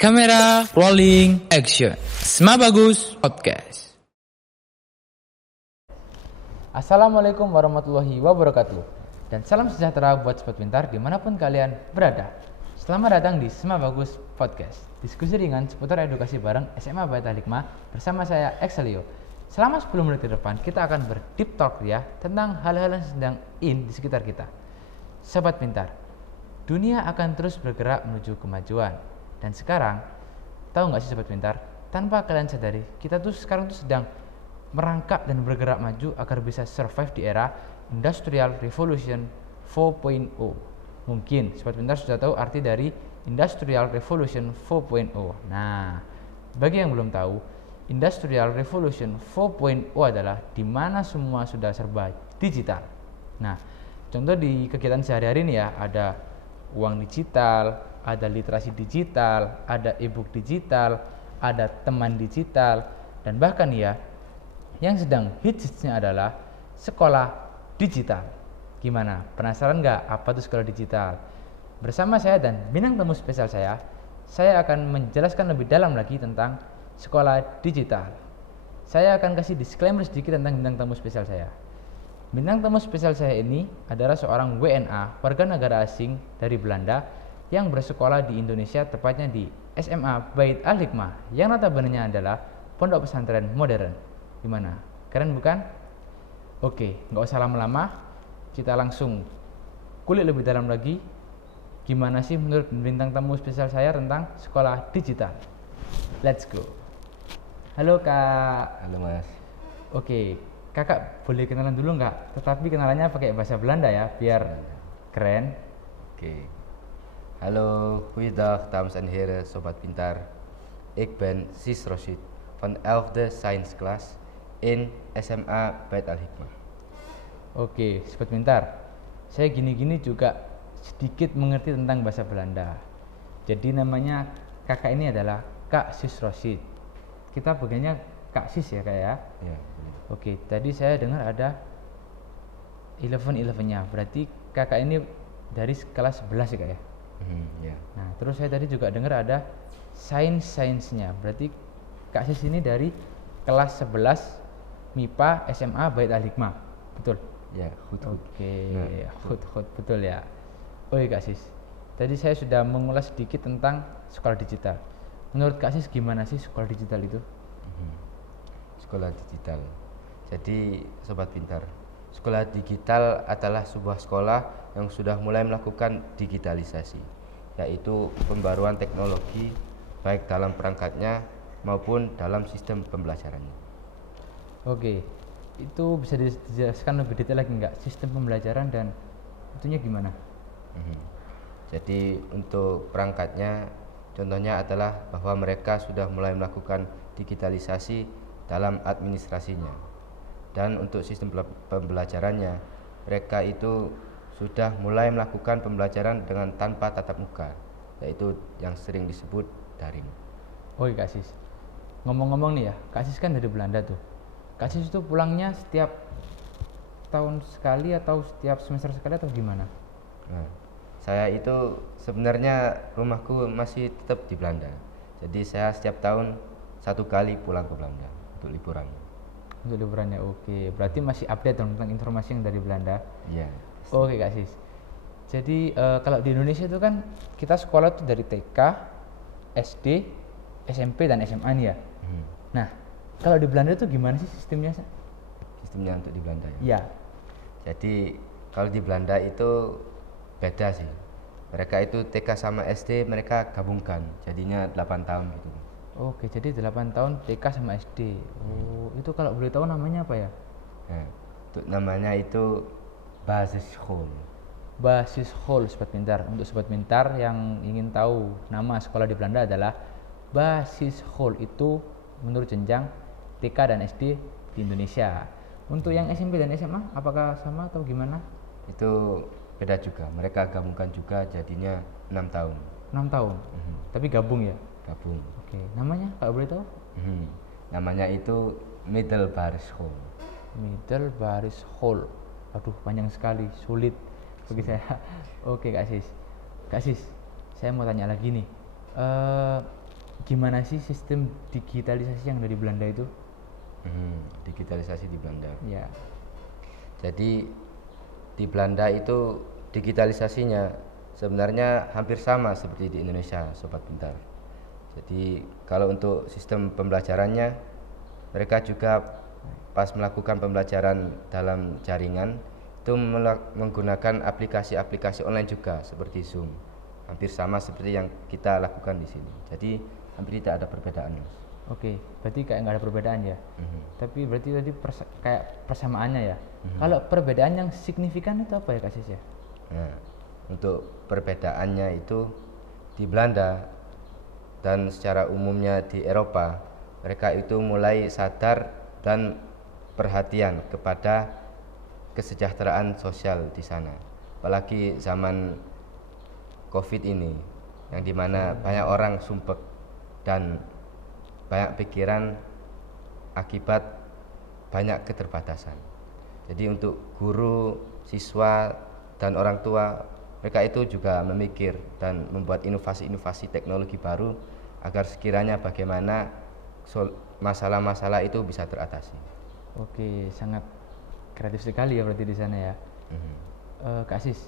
Kamera rolling action. Semua bagus podcast. Assalamualaikum warahmatullahi wabarakatuh. Dan salam sejahtera buat sobat pintar dimanapun kalian berada. Selamat datang di Semua Bagus Podcast. Diskusi ringan seputar edukasi bareng SMA Baitul Hikmah bersama saya Excelio. Selama 10 menit ke depan kita akan berdeep talk ya tentang hal-hal yang sedang in di sekitar kita. Sobat pintar, dunia akan terus bergerak menuju kemajuan. Dan sekarang, tahu nggak sih sobat pintar, tanpa kalian sadari, kita tuh sekarang tuh sedang merangkak dan bergerak maju agar bisa survive di era Industrial Revolution 4.0. Mungkin sobat pintar sudah tahu arti dari Industrial Revolution 4.0. Nah, bagi yang belum tahu, Industrial Revolution 4.0 adalah di mana semua sudah serba digital. Nah, contoh di kegiatan sehari-hari ini ya, ada uang digital, ada literasi digital, ada e-book digital, ada teman digital, dan bahkan ya yang sedang hitsnya adalah sekolah digital. Gimana? Penasaran nggak apa itu sekolah digital? Bersama saya dan bintang tamu spesial saya akan menjelaskan lebih dalam lagi tentang sekolah digital. Saya akan kasih disclaimer sedikit tentang bintang tamu spesial saya. Bintang tamu spesial saya ini adalah seorang WNA, warga negara asing dari Belanda, yang bersekolah di Indonesia, tepatnya di SMA Bait Al Hikmah, yang notabene adalah pondok pesantren modern. Gimana? Keren bukan? Oke, nggak usah lama-lama, kita langsung kulik lebih dalam lagi. Gimana sih menurut bintang tamu spesial saya tentang sekolah digital? Let's go. Halo Kak. Halo Mas. Oke, Kakak boleh kenalan dulu nggak? Tetapi kenalannya pakai bahasa Belanda ya, biar keren. Oke. Hallo, goeiedag dames en heren, sobat pintar. Ik ben Sis Roshid van 11e Science Class in SMA Bait Al Hikmah. Oke, sobat pintar. Saya gini-gini juga sedikit mengerti tentang bahasa Belanda. Jadi namanya kakak ini adalah Kak Sis Roshid. Kita bagiannya Kak Sis ya Kak ya? Ya. Oke, tadi saya dengar ada 11-11-nya. Berarti kakak ini dari kelas 11 ya Kak ya? Ya. Nah, terus saya tadi juga dengar ada sainsnya. Berarti Kak Sis ini dari kelas 11 MIPA SMA Bait Al Hikmah. Betul? Ya, goed. Oke, Nah, goed, betul ya. Oke Kak Sis, tadi saya sudah mengulas sedikit tentang sekolah digital. Menurut Kak Sis gimana sih sekolah digital itu? Sekolah digital. Jadi, sobat pintar, sekolah digital adalah sebuah sekolah yang sudah mulai melakukan digitalisasi, yaitu pembaruan teknologi baik dalam perangkatnya maupun dalam sistem pembelajarannya. Oke, itu bisa dijelaskan lebih detail lagi nggak? Sistem pembelajaran dan itunya gimana? Jadi untuk perangkatnya, contohnya adalah bahwa mereka sudah mulai melakukan digitalisasi dalam administrasinya. Dan untuk sistem pembelajarannya, mereka itu sudah mulai melakukan pembelajaran dengan tanpa tatap muka, yaitu yang sering disebut daring. Oke Kak Sis, ngomong-ngomong nih ya, Kak Sis kan dari Belanda tuh. Kak Sis itu pulangnya setiap tahun sekali atau setiap semester sekali atau gimana? Nah, saya itu sebenarnya rumahku masih tetap di Belanda. Jadi saya setiap tahun 1 kali pulang ke Belanda untuk liburan. Untuk liburannya, oke. Berarti masih update dong tentang informasi yang dari Belanda. Iya. Oke Kak Sis. Jadi kalau di Indonesia itu kan kita sekolah tuh dari TK, SD, SMP dan SMA nih ya. Nah, kalau di Belanda itu gimana sih sistemnya? Sistemnya untuk di Belanda ya. Iya. Jadi kalau di Belanda itu beda sih. Mereka itu TK sama SD mereka gabungkan, jadinya 8 tahun gitu. Oke, jadi 8 tahun TK sama SD. Oh, itu kalau boleh tahu namanya apa ya? Nah, untuk namanya itu Basisschool. Basisschool, sobat pintar. Untuk sobat pintar yang ingin tahu nama sekolah di Belanda adalah Basisschool. Itu menurut jenjang TK dan SD di Indonesia. Untuk yang SMP dan SMA apakah sama atau gimana? Itu beda juga. Mereka gabungkan juga jadinya 6 tahun. 6 tahun. Tapi gabung ya? Gabung. Oke, namanya kalau boleh tahu? Namanya itu Middelbaar-school. Middelbaar-school. Aduh, panjang sekali, sulit bagi saya. Oke Kak Sis. Kak Sis, saya mau tanya lagi nih. gimana sih sistem digitalisasi yang dari Belanda itu? Digitalisasi di Belanda. Ya. Jadi di Belanda itu digitalisasinya sebenarnya hampir sama seperti di Indonesia, Sobat Pintar. Jadi kalau untuk sistem pembelajarannya, mereka juga pas melakukan pembelajaran dalam jaringan itu menggunakan aplikasi-aplikasi online juga seperti Zoom. Hampir sama seperti yang kita lakukan di sini. Jadi hampir tidak ada perbedaan, Mas. Oke, berarti kayak nggak ada perbedaan ya. Tapi berarti tadi kayak persamaannya ya. Kalau perbedaan yang signifikan itu apa ya Kak Sis ya? Nah, untuk perbedaannya itu di Belanda dan secara umumnya di Eropa, mereka itu mulai sadar dan perhatian kepada kesejahteraan sosial di sana. Apalagi zaman COVID ini, yang dimana banyak orang sumpek dan banyak pikiran akibat banyak keterbatasan. Jadi untuk guru, siswa, dan orang tua, mereka itu juga memikir dan membuat inovasi-inovasi teknologi baru agar sekiranya bagaimana masalah-masalah itu bisa teratasi. Oke, sangat kreatif sekali ya berarti di sana ya. Kak Sis,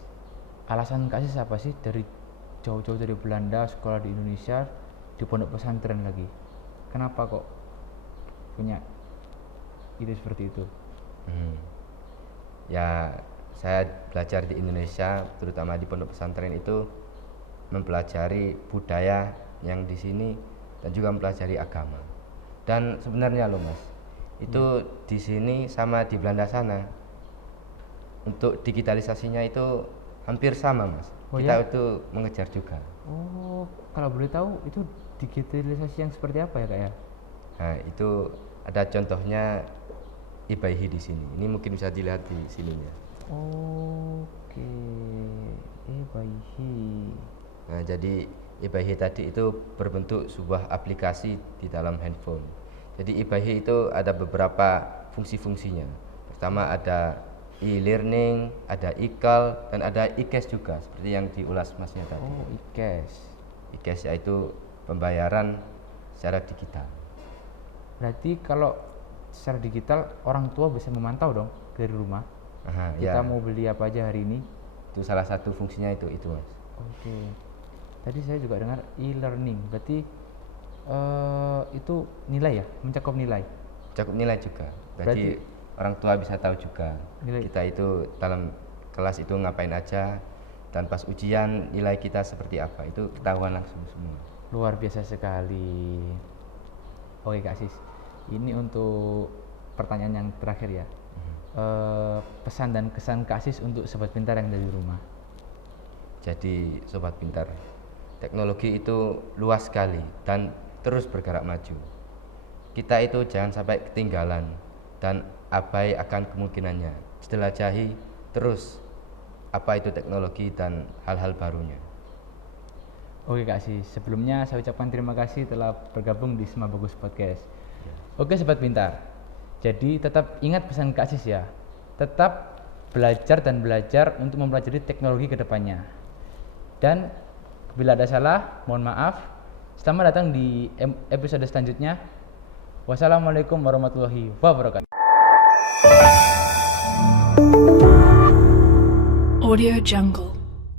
alasan Kak Sis apa sih dari jauh-jauh dari Belanda sekolah di Indonesia di pondok pesantren lagi? Kenapa kok punya ide seperti itu? Ya, saya belajar di Indonesia, terutama di pondok pesantren itu mempelajari budaya yang di sini dan juga mempelajari agama. Dan sebenarnya loh Mas, itu di sini sama di Belanda sana untuk digitalisasinya itu hampir sama Mas. Kita itu mengejar juga. Oh, kalau boleh tahu itu digitalisasi yang seperti apa ya Kak ya? Nah, itu ada contohnya Ibaihi di sini. Ini mungkin bisa dilihat di sininya. Oke, Ibaihi. Nah, jadi Ibaihi tadi itu berbentuk sebuah aplikasi di dalam handphone. Jadi Ibaihi itu ada beberapa fungsi-fungsinya. Pertama ada e-learning, ada IKAL, dan ada IKES juga seperti yang diulas Masnya tadi. Oh, IKES. IKES yaitu pembayaran secara digital. Berarti kalau secara digital orang tua bisa memantau dong dari rumah. Kita mau beli apa aja hari ini. Itu salah satu fungsinya itu Mas. Oke. Tadi saya juga dengar e-learning. Berarti itu nilai ya, mencakup nilai. Mencakup nilai juga. Berarti orang tua bisa tahu juga nilai. Kita itu dalam kelas itu ngapain aja, dan pas ujian nilai kita seperti apa, itu ketahuan langsung semua. Luar biasa sekali. Oke Kak Sis, ini untuk pertanyaan yang terakhir ya. Pesan dan kesan Kak Sis untuk Sobat Pintar yang dari rumah. Jadi Sobat Pintar, teknologi itu luas sekali dan terus bergerak maju. Kita itu jangan sampai ketinggalan dan abai akan kemungkinannya. Jelajahi terus apa itu teknologi dan hal-hal barunya. Oke Kak Sis, sebelumnya saya ucapkan terima kasih telah bergabung di Semua Bagus Podcast. Oke Sobat Pintar, jadi tetap ingat pesan Kak Sis ya. Tetap belajar dan belajar untuk mempelajari teknologi ke depannya. Dan bila ada salah, mohon maaf. Selamat datang di episode selanjutnya. Wassalamualaikum warahmatullahi wabarakatuh. Audio Jungle.